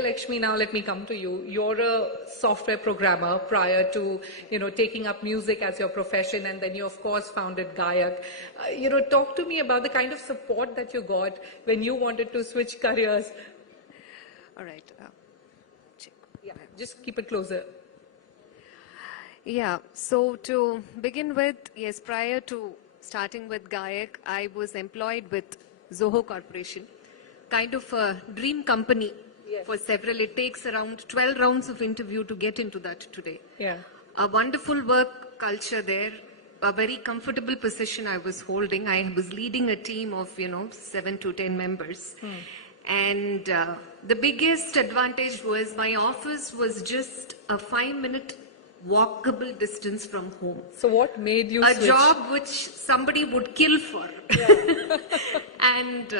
Lakshmi, now let me come to you. You're a software programmer prior to, taking up music as your profession, and then you, of course, founded Gaayak. Talk to me about the kind of support that you got when you wanted to switch careers. All right. Check. Yeah, just keep it closer. Yeah, so to begin with, yes, prior to starting with Gaayak, I was employed with Zoho Corporation, kind of a dream company. Yes. For several. It takes around 12 rounds of interview to get into that today. Yeah. A wonderful work culture there, a very comfortable position I was holding. I was leading a team of, 7 to 10 members. And the biggest advantage was my office was just a 5-minute walkable distance from home. So what made you switch? A job which somebody would kill for. Yeah. And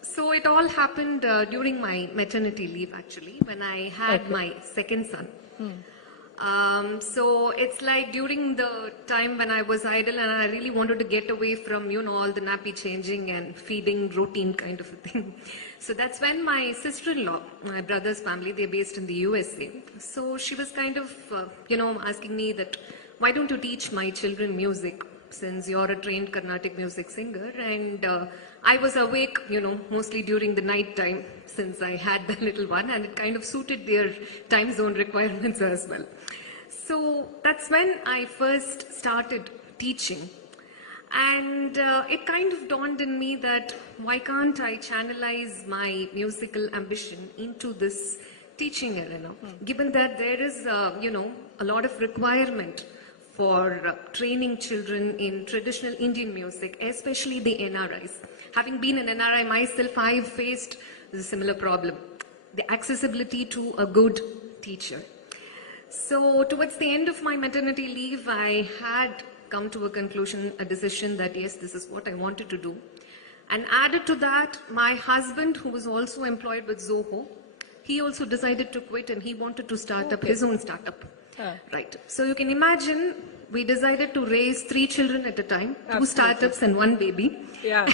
so it all happened during my maternity leave, actually, when I had my second son. So it's like during the time when I was idle and I really wanted to get away from, all the nappy changing and feeding routine kind of a thing. So that's when my sister-in-law, my brother's family, they're based in the USA. So she was kind of, asking me that, why don't you teach my children music, since you're a trained Carnatic music singer? And I was awake, mostly during the night time, since I had the little one, and it kind of suited their time zone requirements as well. So that's when I first started teaching. And it kind of dawned in me that why can't I channelize my musical ambition into this teaching arena, given that there is, a lot of requirement for training children in traditional Indian music, especially the NRIs. Having been an NRI myself, I've faced a similar problem, the accessibility to a good teacher. So towards the end of my maternity leave, I had come to a conclusion, a decision that yes, this is what I wanted to do. And added to that, my husband, who was also employed with Zoho, he also decided to quit and he wanted to start up his own startup. Right. So you can imagine, we decided to raise 3 children at a time, Absolutely. 2 startups and 1 baby. Yeah.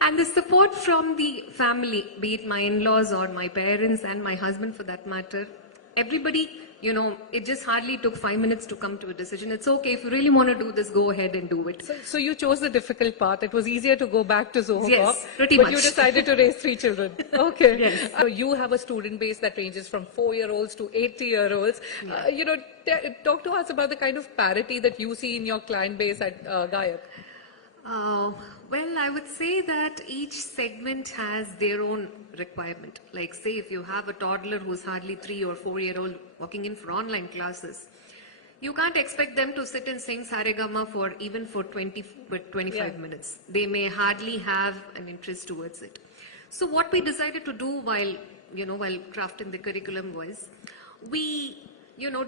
And the support from the family, be it my in-laws or my parents and my husband for that matter, everybody, it just hardly took 5 minutes to come to a decision. It's okay, if you really want to do this, go ahead and do it. So you chose the difficult path. It was easier to go back to Zoho. Yes, pretty but much. You decided to raise 3 children. Okay. Yes. So you have a student base that ranges from 4-year-olds to 80-year-olds. Yeah. Talk to us about the kind of parity that you see in your client base at Gaayak. Well, I would say that each segment has their own requirement. Like say if you have a toddler who's hardly 3 or 4-year-old walking in for online classes, you can't expect them to sit and sing Saregama for even for 25 minutes. They may hardly have an interest towards it. So what we decided to do while crafting the curriculum was, we,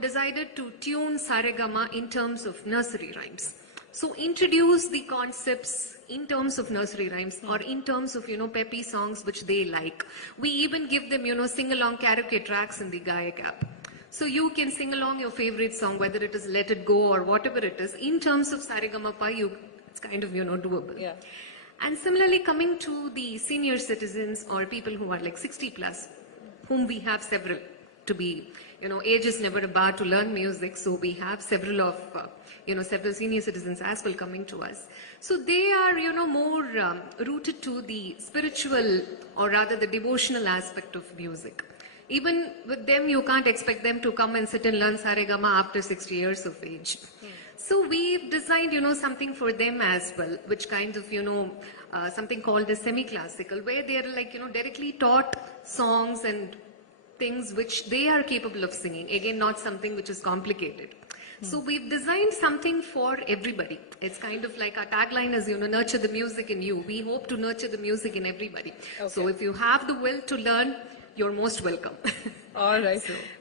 decided to tune Saregama in terms of nursery rhymes. So introduce the concepts in terms of nursery rhymes or in terms of, peppy songs which they like. We even give them, sing-along karaoke tracks in the Gaayak app. So you can sing along your favorite song, whether it is Let It Go or whatever it is. In terms of Saregamapa, it's kind of, doable. Yeah. And similarly, coming to the senior citizens or people who are like 60 plus, whom we have several to be, age is never a bar to learn music. So we have several of, several senior citizens as well coming to us. So they are, more rooted to the spiritual or rather the devotional aspect of music. Even with them, you can't expect them to come and sit and learn Saregama after 60 years of age. So we've designed, something for them as well, which kind of, something called a semi-classical, where they are like, directly taught songs and things which they are capable of singing. Again, not something which is complicated. So we've designed something for everybody. It's kind of like our tagline is, nurture the music in you. We hope to nurture the music in everybody. Okay. So if you have the will to learn, you're most welcome. All right.